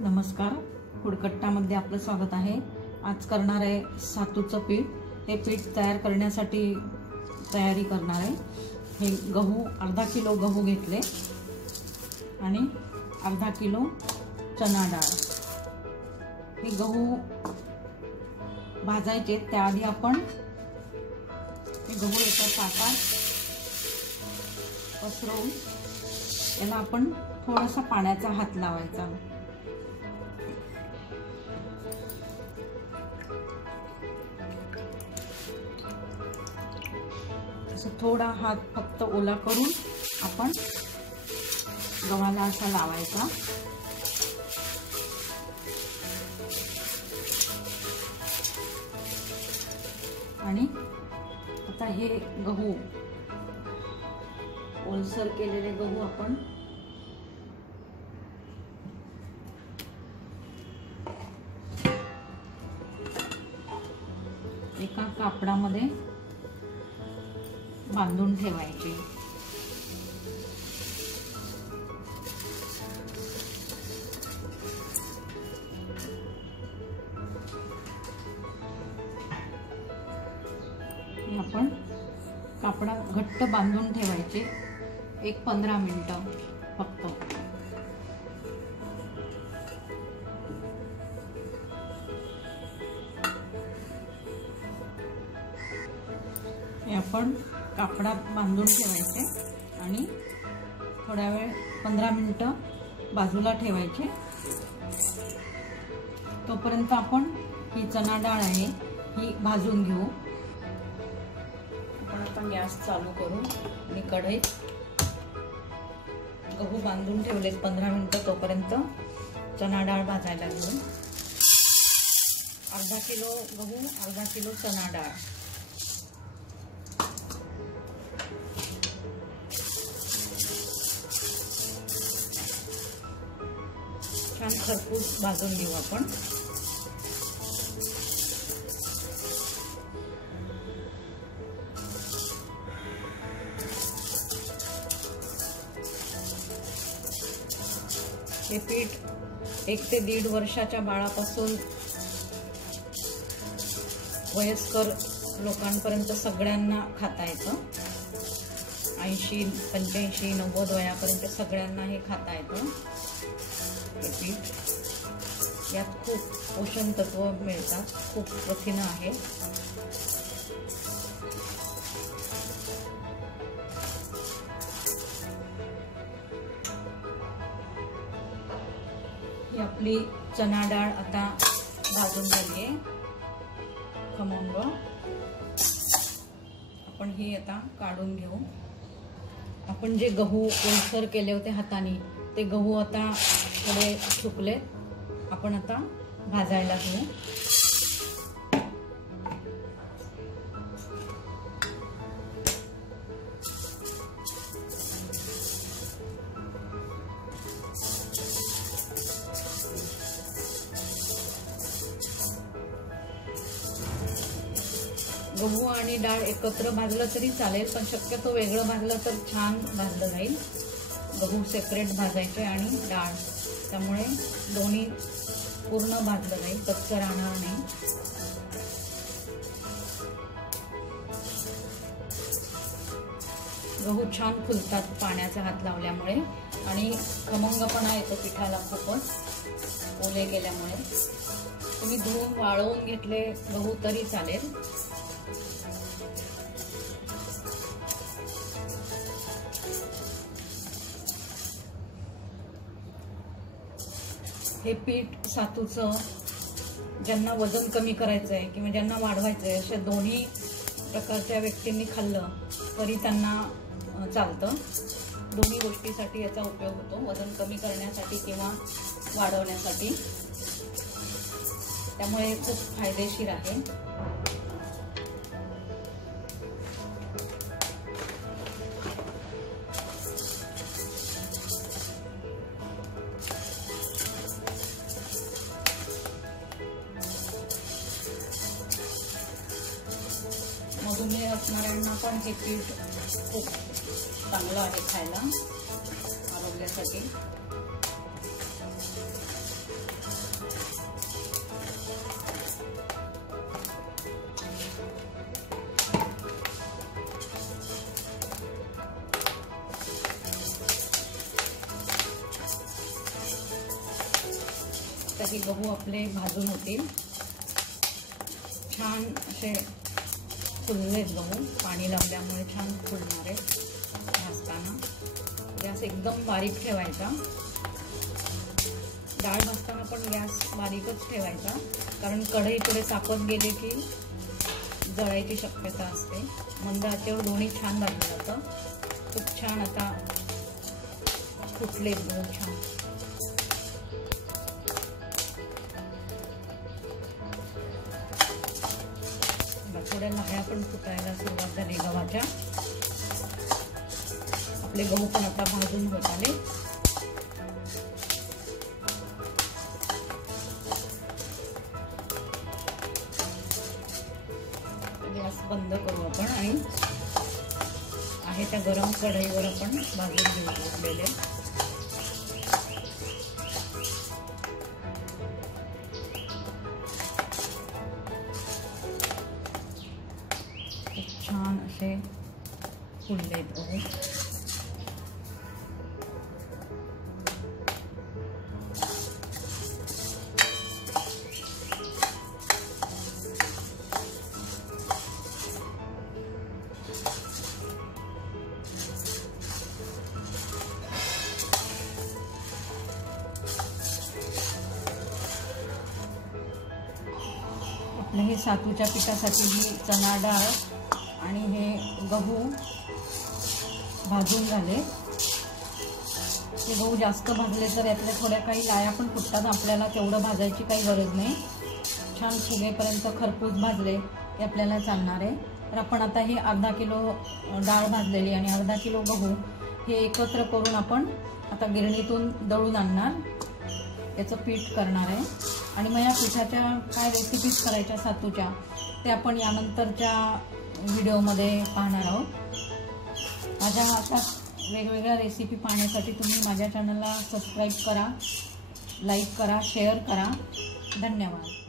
नमस्कार, हुडकट्टामध्ये आपलं स्वागत आहे। आज करणार आहे सातूचं पीठ। हे पीठ तयार करण्यासाठी तयारी करणार आहे। हे गहू अर्धा किलो गहू घेतले आणि अर्धा किलो चना डाळ। हे गहू भाजायचे त्याआधी आपण हे गहू एका पाटात पसरवून याला आपण थोडासा पाण्याचा हात लावायचा। थोडा हात फक्त ओला करून आपण गव्हाला असा लावायचा। आणि आता हे गहू ओलसर केलेले गहू आपण एका कापडामध्ये बांधून ठेवायचे। हे आपण कापडात घट्ट बांधून ठेवायचे 15 मिनिटं फक्त। हे आपण कापडात बांधून ठेवायचे आणि थोड्या वेळ 15 मिनिटं बाजूला ठेवायचे। तोपर्यंत आपण ही चना डाळ आहे ही भाजून घेऊ। आपण आता गॅस चालू करू आणि कढईत गहू बांधून ठेवले 15 मिनिटं। तोपर्यंत चना डाळ भाजायला घेऊ। अर्धा किलो गहू अर्धा किलो चना डाळ। छान खरपूस भाजून घेऊ आपण। हे पीठ 1 ते 1.5 वर्षाच्या बाळापासून वयस्कर लोकांपर्यंत सगळ्यांना खाता येतं। 80, 85, 90 वयापर्यंत सगळ्यांना हे खाता येतं। पीठ यात खूप पोषण तत्व मिळतात, खूप प्रथिने आहेत। ही आपली चना डाळ आता भाजून झाली आहे खमंग। आपण ही आता काढून घेऊ। आपण जे गहू ओलसर केले होते हाताने ते गहू आता थोडे सुकले, आपण आता भाजायला घेऊ। गहू आणि डाळ एकत्र भाजलं तरी चालेल, पण शक्यतो वेगळं भाजलं तर छान भाजलं जाईल। गहू सेपरेट भाजायचे आणि डाळ, त्यामुळे दोन्ही पूर्ण भाजलं जाईल, कच्चं राहणार नाही। गहू छान फुलतात पाण्याचा हात लावल्यामुळे आणि खमंगपणा येतो पिठाला खूपच ओले केल्यामुळे। तुम्ही धुवून वाळवून घेतले गहू तरी चालेल। हे पीठ सातूचं ज्यांना वजन कमी करायचं आहे किंवा ज्यांना वाढवायचं आहे अशा दोन्ही प्रकारच्या व्यक्तींनी खाल्लं तरी त्यांना चालतं। दोन्ही गोष्टीसाठी याचा उपयोग होतो, वजन कमी करण्यासाठी किंवा वाढवण्यासाठी, त्यामुळे खूप फायदेशीर आहे। मधुमेह असणाऱ्यांना पण हे पीठ खूप चांगलं आहे खायला आरोग्यासाठी। ही गहू आपले भाजून होतील. छान असे फुललेत गहू, पाणी लावल्यामुळे छान फुलणार आहेत. भाजताना गॅस एकदम बारीक ठेवायचा. डाळ भाजताना पण गॅस बारीकच ठेवायचा, कारण कढईकडे तापत गेले की जळायची शक्यता असते. मंद आचेवर दोन्ही छान भाजलं जातं. खूप छान आता फुटले गहू छान. थोड्या लाह्या पण फुटायला सुरुवात झाली गव्हाच्या. आपले गहू पण आता भाजून होत आले. गॅस बंद करू आपण आणि आहे त्या गरम कढईवर आपण भाजून घेऊ उरलेले. खूप छान असे फुललेत गहू. आपलं हे सातूच्या पिठासाठी ही चणा डाळ आणि हे गहू भाजून झाले. हे गहू जास्त भाजले तर यातल्या थोड्या काही लाया पण फुटतात. आपल्याला तेवढं भाजायची काही गरज नाही. छान फुगेपर्यंत खरपूस भाजले ते आपल्याला चालणार आहे. तर आपण आता हे अर्धा किलो डाळ भाजलेली आणि अर्धा किलो गहू हे एकत्र करून आपण आता गिरणीतून दळून आणणार. याचं पीठ करणार आहे आणि मग या पिठाच्या काय रेसिपीज करायच्या सातूच्या ते आपण यानंतरच्या व्हिडिओमध्ये पाहणार आहोत. माझ्या अशा वेगवेगळ्या रेसिपी पाहण्यासाठी तुम्ही माझ्या चॅनलला सबस्क्राईब करा, लाईक करा, शेअर करा. धन्यवाद.